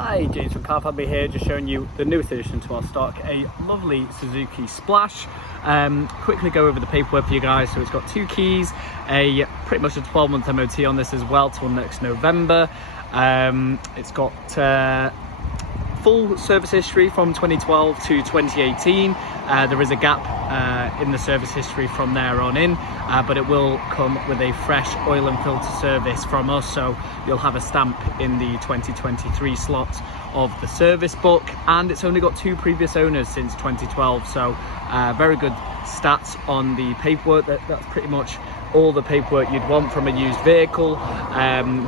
Hi, James from Carfabby here, just showing you the newest addition to our stock, a lovely Suzuki Splash. Quickly go over the paperwork for you guys. So it's got 2 keys, a pretty much a 12-month MOT on this as well till next November. It's got full service history from 2012 to 2018. There is a gap in the service history from there on in, but it will come with a fresh oil and filter service from us, so you'll have a stamp in the 2023 slot of the service book, and it's only got 2 previous owners since 2012, so very good stats on the paperwork. That's pretty much all the paperwork you'd want from a used vehicle.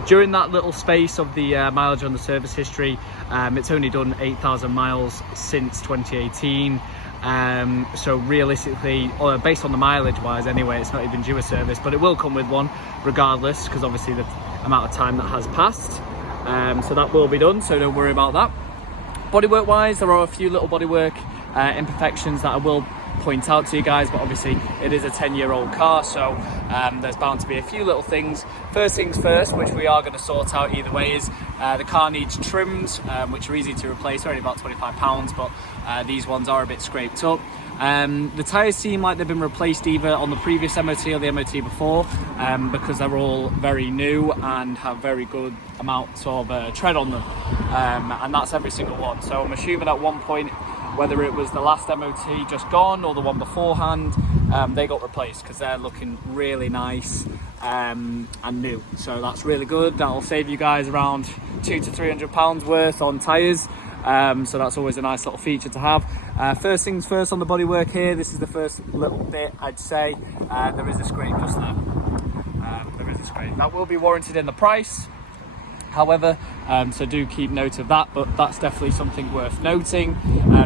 During that little space of the mileage on the service history, it's only done 8,000 miles since 2018. So realistically, based on the mileage wise anyway, it's not even due a service, but it will come with one regardless, because obviously the amount of time that has passed. So that will be done, so don't worry about that. Bodywork wise, there are a few little bodywork imperfections that I will point out to you guys, but obviously it is a 10-year-old car, so there's bound to be a few little things. First things first, which we are going to sort out either way, is the car needs trims, which are easy to replace. They're only about £25, but these ones are a bit scraped up. The tyres seem like they've been replaced either on the previous MOT or the MOT before, because they're all very new and have very good amounts of tread on them, and that's every single one. So I'm assuming at one point, whether it was the last MOT just gone or the one beforehand, they got replaced, because they're looking really nice and new. So that's really good. That'll save you guys around £200 to £300 worth on tyres. So that's always a nice little feature to have. First things first on the bodywork here, this is the first little bit I'd say. There is a scrape just there. There is a scrape. That will be warranted in the price. However, so do keep note of that, but that's definitely something worth noting.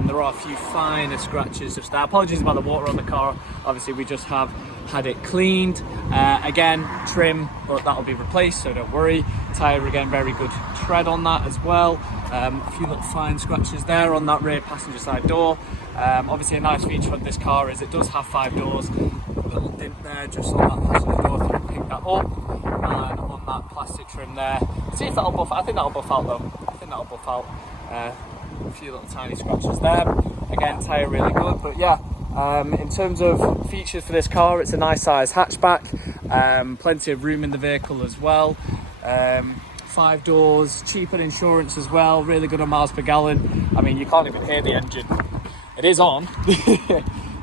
There are a few finer scratches just there. Apologies about the water on the car. Obviously, we just have had it cleaned. Again, trim, but that'll be replaced, so don't worry. Tyre, again, very good tread on that as well. A few little fine scratches there on that rear passenger side door. Obviously, a nice feature of this car is it does have 5 doors. A little dent there just on that passenger door, if you can pick that up. And on that plastic trim there, see if that'll buff. I think that'll buff out though. I think that'll buff out. A few little tiny scratches there. Again, tyre really good, but yeah. In terms of features for this car, it's a nice size hatchback. Plenty of room in the vehicle as well. 5 doors, cheaper insurance as well. Really good on miles per gallon. I mean, you can't even hear the engine. It is on.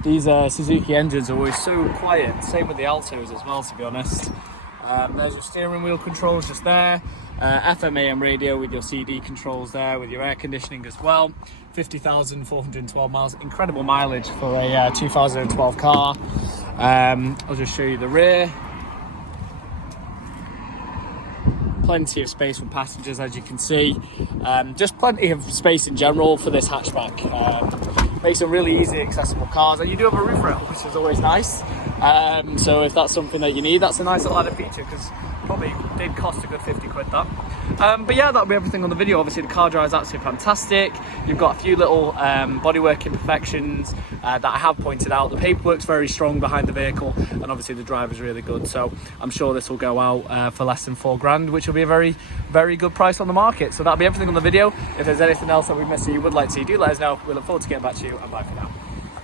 These Suzuki engines are always so quiet. Same with the Altos as well, to be honest. There's your steering wheel controls just there. FM AM radio with your CD controls there, with your air conditioning as well. 50,412 miles. Incredible mileage for a 2012 car. I'll just show you the rear. Plenty of space for passengers, as you can see. Just plenty of space in general for this hatchback. Makes them really easy accessible cars, and you do have a roof rail, which is always nice. So if that's something that you need, that's a nice little added feature, because probably did cost a good 50 quid that. But yeah, that'll be everything on the video. Obviously the car drive is absolutely fantastic. You've got a few little bodywork imperfections that I have pointed out. The paperwork's very strong behind the vehicle, and obviously the drive is really good. So I'm sure this will go out for less than £4,000, which will be a very, very good price on the market. So that'll be everything on the video. If there's anything else that we missed that you would like to see, do let us know. We look forward to getting back to you, and bye for now.